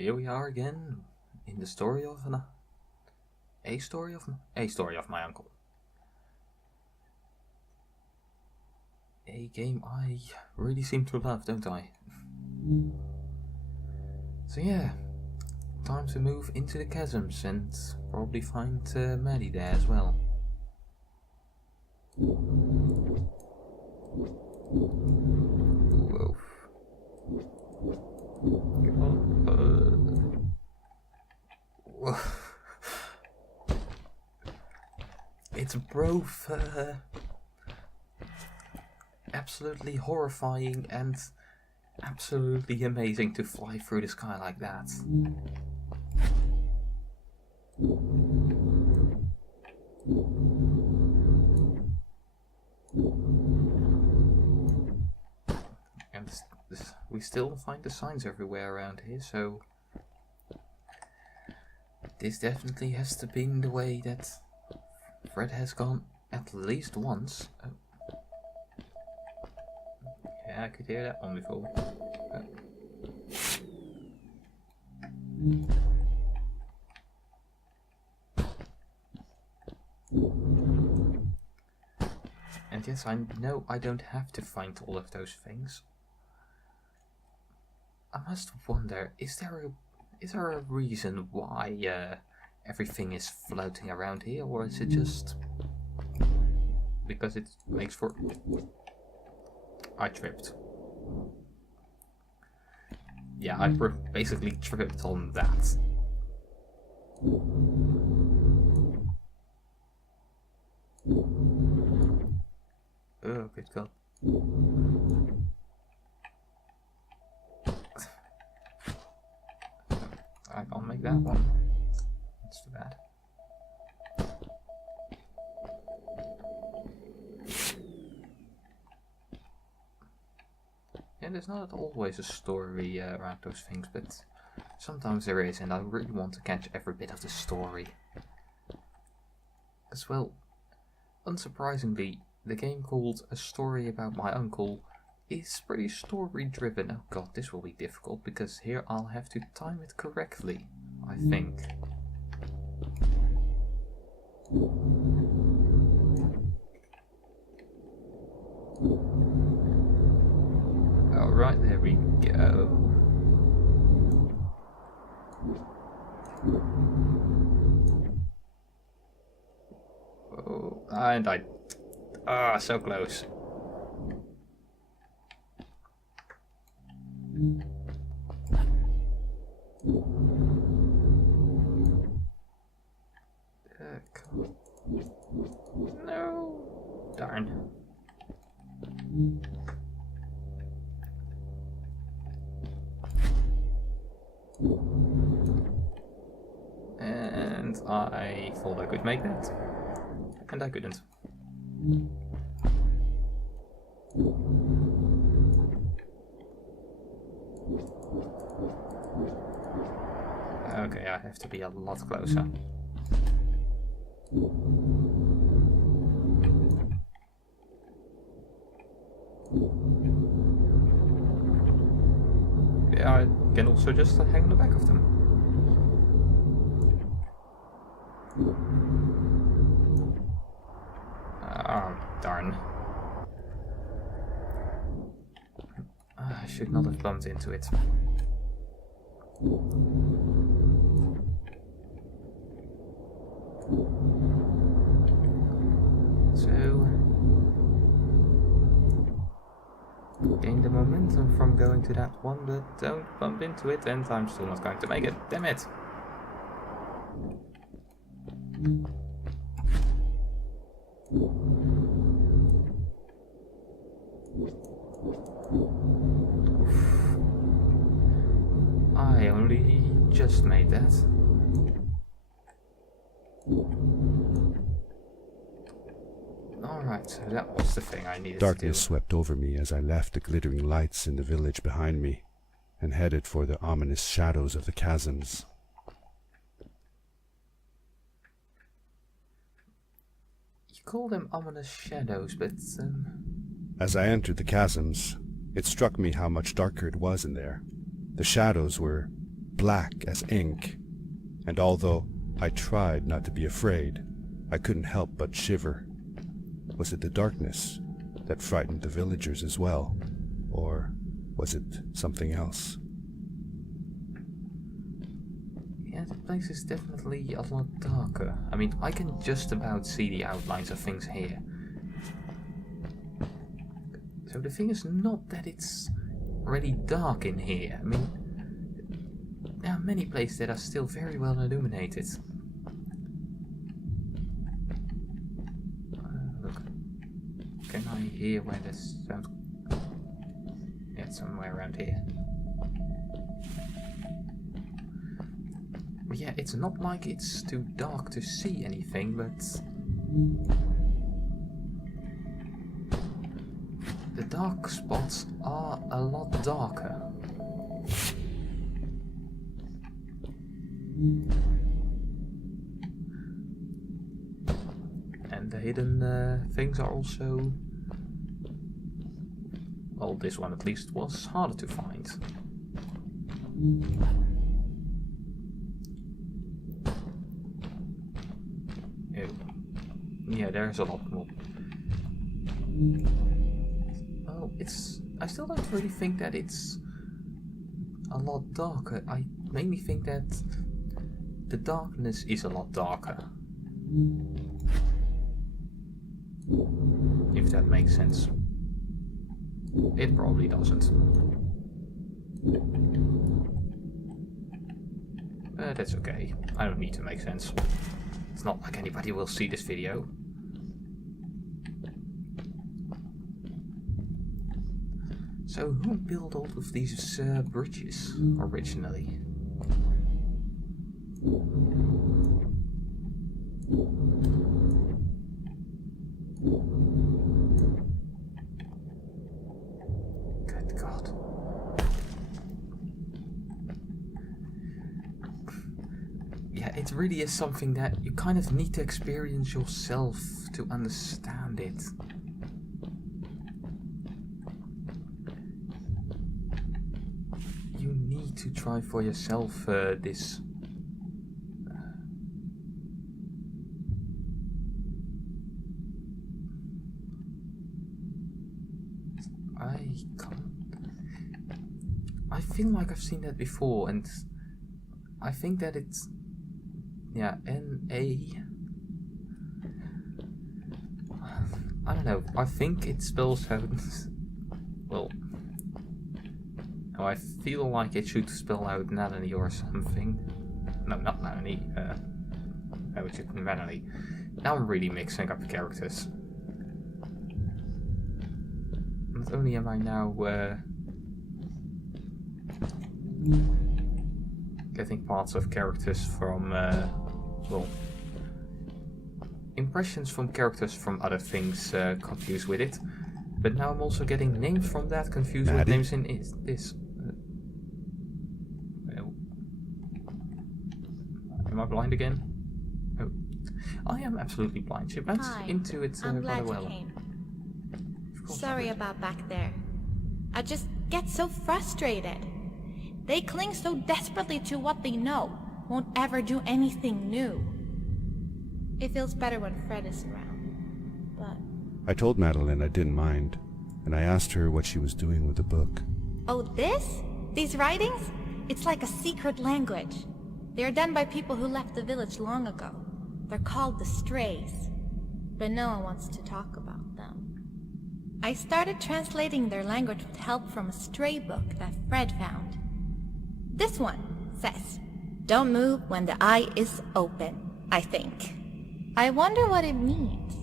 Here we are again in the story of a story of my uncle. A game I really seem to love, don't I? So yeah, time to move into the chasms and probably find Maddie there as well. Whoa. It's both absolutely horrifying and absolutely amazing to fly through the sky like that. And we still find the signs everywhere around here, so this definitely has to be the way that Fred has gone at least once. Oh. Yeah, I could hear that one before. Oh. And yes, I know I don't have to find all of those things. I must wonder, is there a reason why everything is floating around here, or is it just because it makes for... I tripped. Yeah, I basically tripped on that. Oh, good God. I can't make that one. That's too bad. Yeah, there's not always a story around those things, but sometimes there is, and I really want to catch every bit of the story. As well, unsurprisingly, the game called A Story About My Uncle is pretty story driven. Oh god, this will be difficult because here I'll have to time it correctly, I think. Alright, there we go. Oh, and so close. No. Darn. And I thought I could make that. And I couldn't. Okay, I have to be a lot closer. Yeah, I can also just hang on the back of them. Oh, darn. I should not have bumped into it. So, gain the momentum from going to that one, but don't bump into it, and I'm still not going to make it. Damn it! I only just made that. Alright, so that was the thing I needed to do. Darkness swept over me as I left the glittering lights in the village behind me and headed for the ominous shadows of the chasms. You call them ominous shadows, but As I entered the chasms, it struck me how much darker it was in there. The shadows were black as ink, and although I tried not to be afraid, I couldn't help but shiver. Was it the darkness that frightened the villagers as well, or was it something else? Yeah, the place is definitely a lot darker. I mean, I can just about see the outlines of things here. So the thing is not that it's already dark in here. I mean, there are many places that are still very well illuminated. Look. Can I hear where this sound? Yeah, it's somewhere around here. But yeah, it's not like it's too dark to see anything, but the dark spots are a lot darker. And the hidden things are also... Well, this one at least was harder to find. Oh. Yeah, there's a lot more. Oh, I still don't really think that it's a lot darker. I mainly think that the darkness is a lot darker. If that makes sense. It probably doesn't. But that's okay. I don't need to make sense. It's not like anybody will see this video. So who built all of these bridges originally? Good God. Yeah, it really is something that you kind of need to experience yourself to understand it. You need to try for yourself this. I feel like I've seen that before, and I think that it's, yeah, N-A, I don't know, I think it spells out, well, no, I feel like it should spell out Nalani or something. No, not Nalani, no, it should be Nalani. Now I'm really mixing up characters. Not only am I now, getting parts of characters from, well, impressions from characters from other things confused with it, but now I'm also getting names from that confused with names in this. Am I blind again? Oh, I am absolutely blind. She went into it rather well. Came. Sorry about back there. I just get so frustrated. They cling so desperately to what they know, won't ever do anything new. It feels better when Fred is around, but... I told Madeline I didn't mind, and I asked her what she was doing with the book. Oh, this? These writings? It's like a secret language. They are done by people who left the village long ago. They're called the Strays, but no one wants to talk about them. I started translating their language with help from a stray book that Fred found. This one says, "Don't move when the eye is open," I think. I wonder what it means.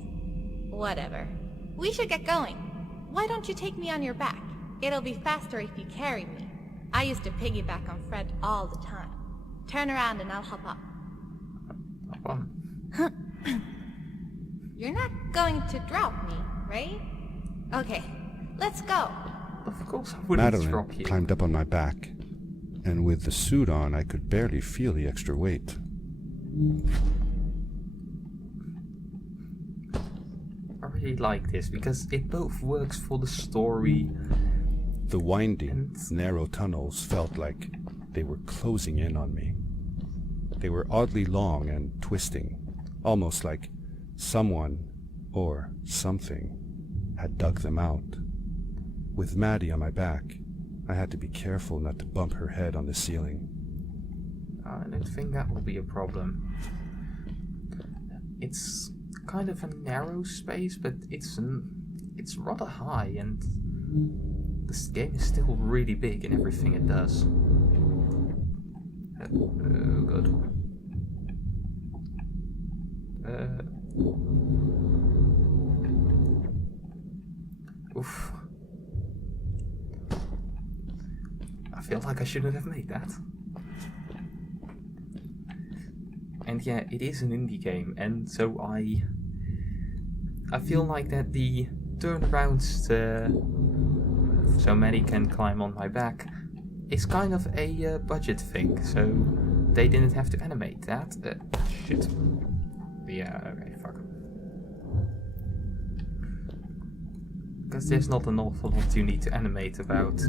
Whatever. We should get going. Why don't you take me on your back? It'll be faster if you carry me. I used to piggyback on Fred all the time. Turn around and I'll hop up. Hop on. You're not going to drop me, right? Okay, let's go. Of course I wouldn't drop Madeline you. climbed up on my back, and with the suit on, I could barely feel the extra weight. I really like this because it both works for the story. The winding, narrow tunnels felt like they were closing in on me. They were oddly long and twisting, almost like someone or something had dug them out. With Maddie on my back, I had to be careful not to bump her head on the ceiling. I don't think that will be a problem. It's kind of a narrow space, but it's rather high, and this game is still really big in everything it does. Oh, good. Oof. I feel like I shouldn't have made that. And yeah, it is an indie game, and so I feel like that the turnarounds so many can climb on my back is kind of a budget thing, so they didn't have to animate that. Shit. Yeah, okay, fuck. Because there's not an awful lot you need to animate about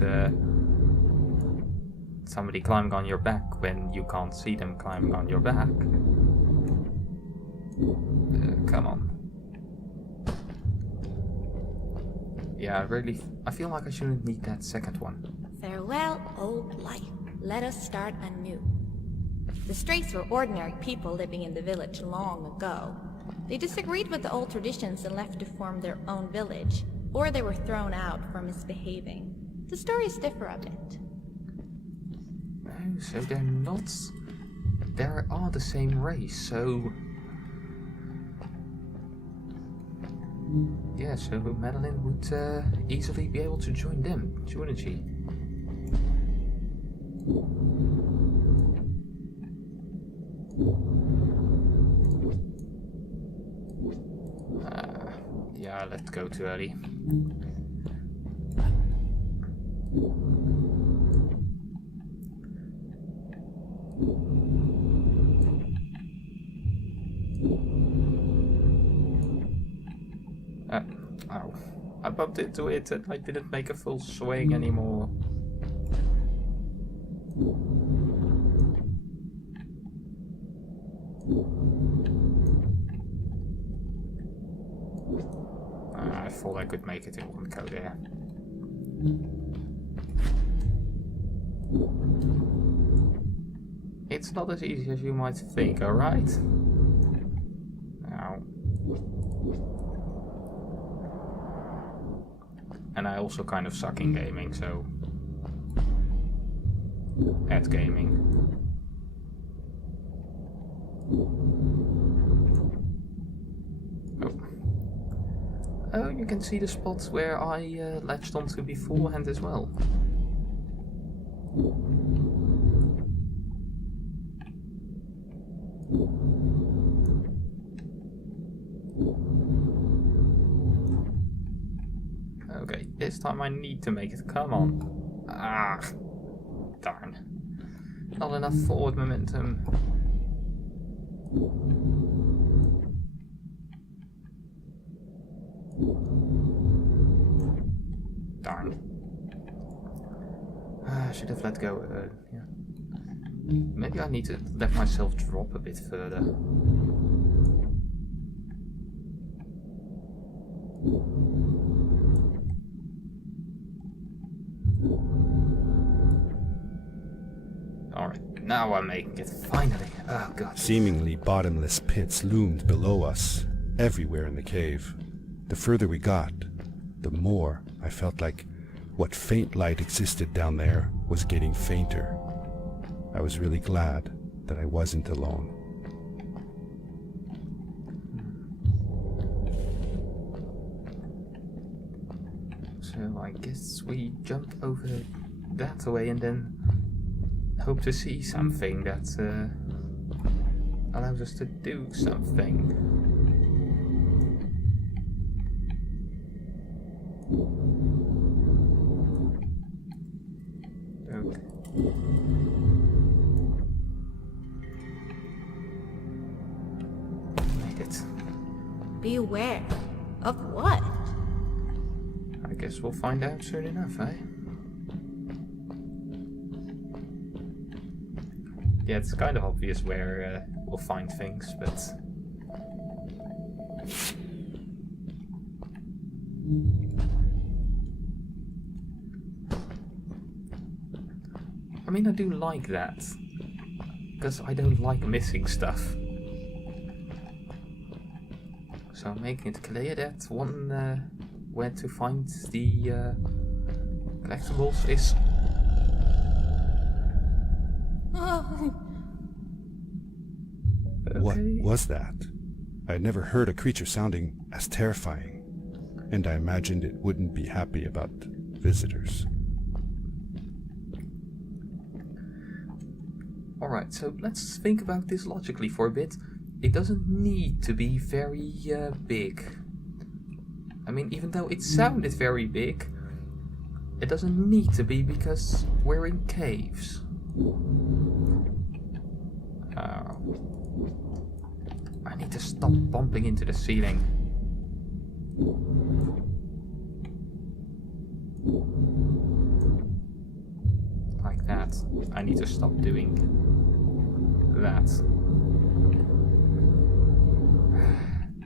somebody climbing on your back when you can't see them climbing on your back. Come on. Yeah, I feel like I shouldn't need that second one. Farewell, old life. Let us start anew. The Strays were ordinary people living in the village long ago. They disagreed with the old traditions and left to form their own village, or they were thrown out for misbehaving. The stories differ a bit. Oh, so they are the same race, so... Yeah, so Madeline would easily be able to join them, wouldn't she? Yeah, let's go too early. Ow. I bumped into it and I didn't make a full swing anymore. I thought I could make it in one go there. It's not as easy as you might think, alright? Ow. And I also kind of suck in gaming, so... At gaming. Oh, you can see the spots where I latched onto beforehand as well. Okay, this time I need to make it. Come on. Ah, darn. Not enough forward momentum. Darn. I should have let go. Yeah. Maybe I need to let myself drop a bit further. Alright, now I'm making it, finally. Oh god. Seemingly bottomless pits loomed below us, everywhere in the cave. The further we got, the more I felt like what faint light existed down there was getting fainter. I was really glad that I wasn't alone. So I guess we jump over that way and then hope to see something that allows us to do something. Okay. Made it. Beware. Of what? I guess we'll find out soon enough, eh? Yeah, it's kind of obvious where we'll find things, but... I mean, I do like that. Because I don't like missing stuff. So I'm making it clear that where to find the collectibles is... What Okay. was that? I had never heard a creature sounding as terrifying, and I imagined it wouldn't be happy about visitors. Alright, so let's think about this logically for a bit. It doesn't need to be very big. I mean, even though it sounded very big, it doesn't need to be because we're in caves. I need to stop bumping into the ceiling. Like that. I need to stop doing that.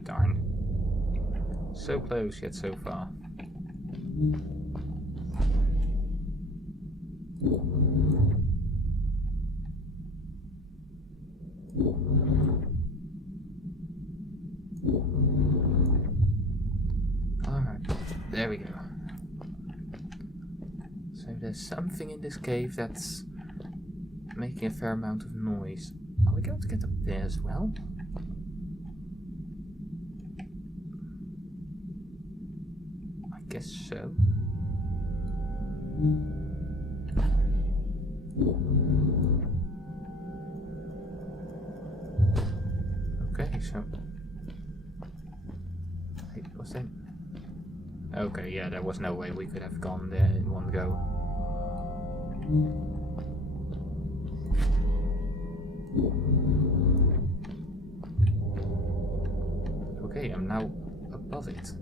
Darn. So close yet so far. Alright, there we go. So there's something in this cave that's making a fair amount of noise. Are we going to get up there as well? I guess so. Okay, so... Wait, was that... Okay, yeah, there was no way we could have gone there in one go. Okay, I'm now above it.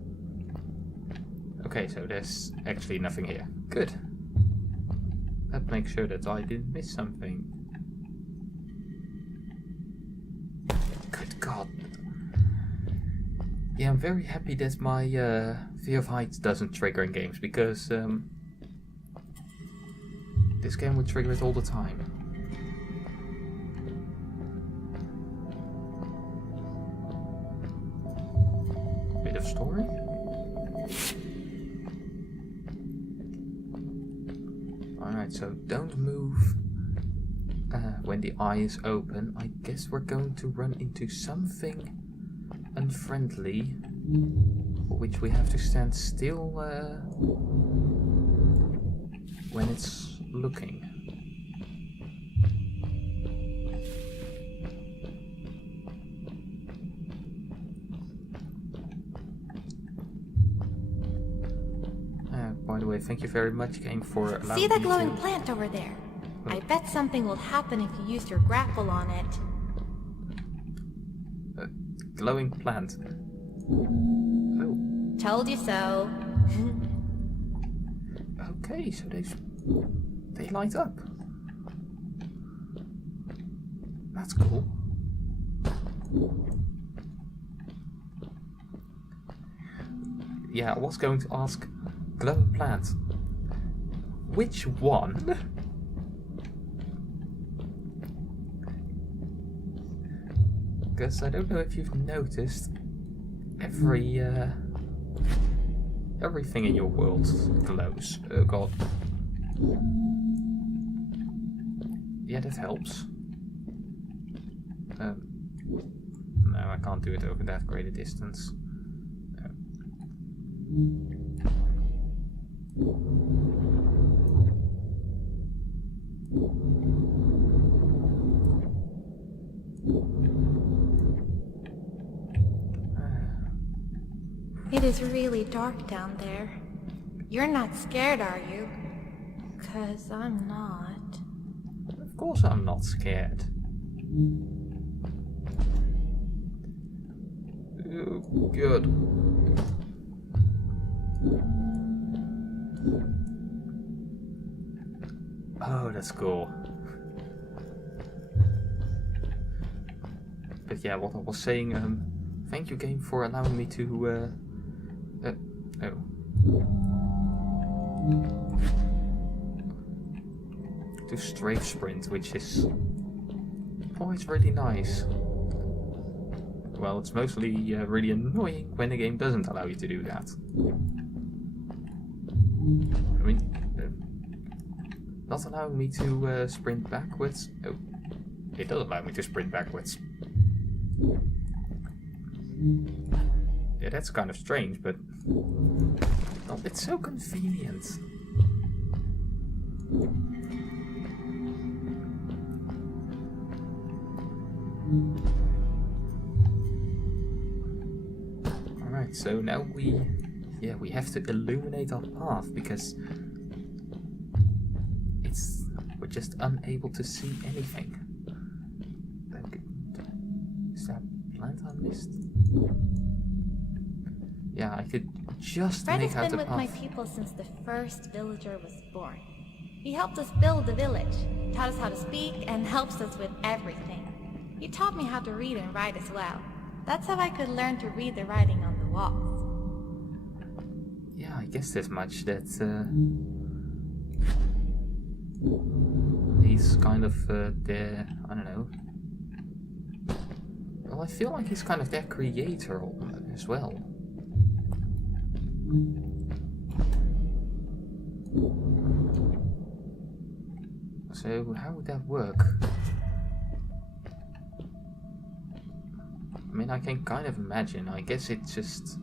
Okay, so there's actually nothing here. Good. That makes sure that I didn't miss something. Good God. Yeah, I'm very happy that my fear of heights doesn't trigger in games, because this game would trigger it all the time. Bit of story? Alright, so don't move when the eye is open. I guess we're going to run into something unfriendly, for which we have to stand still when it's looking. By the way, thank you very much, game, for allowing See that me glowing to... plant over there? I bet something will happen if you use your grapple on it. Glowing plant. Oh, Told you so. okay, so they light up. That's cool. Yeah, I was going to ask, glowing plant, which one? Because I don't know if you've noticed, everything in your world glows. Oh God. Yeah, that helps. No, I can't do it over that great a distance. It is really dark down there. You're not scared, are you? 'Cause I'm not. Of course I'm not scared. Oh, good. Oh, that's cool. But yeah, what I was saying, thank you game for allowing me to, to strafe sprint, which is always really nice. Well, it's mostly really annoying when the game doesn't allow you to do that. I mean, not allowing me to sprint backwards. Oh, it does allow me to sprint backwards. Yeah, that's kind of strange, but oh, it's so convenient. Alright, so now we have to illuminate our path because we're just unable to see anything. Is that plant I missed? Yeah, I could just Fred make has out been the with path. my people since the first villager was born. He helped us build the village, taught us how to speak, and helps us with everything. He taught me how to read and write as well. That's how I could learn to read the writing on the walls. Yeah, I guess this much that he's kind of their, I don't know. Well, I feel like he's kind of their creator as well. So how would that work? I mean, I can kind of imagine. I guess it's just.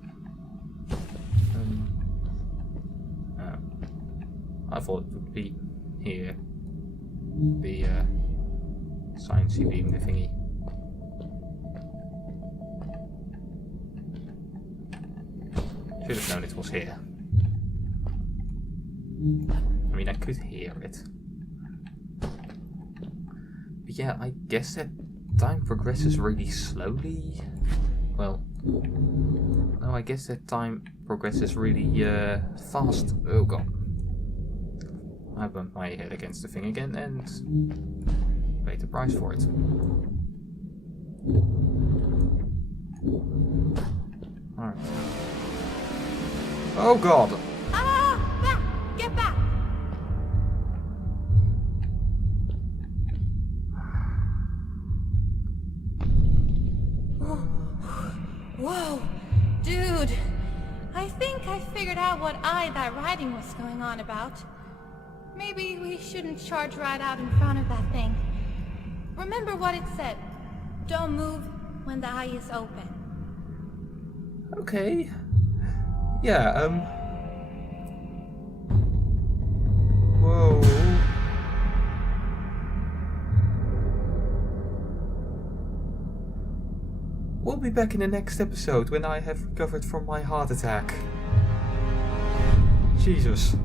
I thought it would be here. The sciencey beam, the thingy. Should have known it was here. I mean, I could hear it. But yeah, I guess that time progresses really slowly. Well, no, I guess that time progresses really fast. Oh god. I bumped my head against the thing again and paid the price for it. Alright. Oh god! Ah! Back! Get back! Whoa! Dude! I think I figured out what that writing was going on about. Maybe we shouldn't charge right out in front of that thing. Remember what it said. Don't move when the eye is open. Okay. Yeah, Whoa. We'll be back in the next episode when I have recovered from my heart attack. Jesus.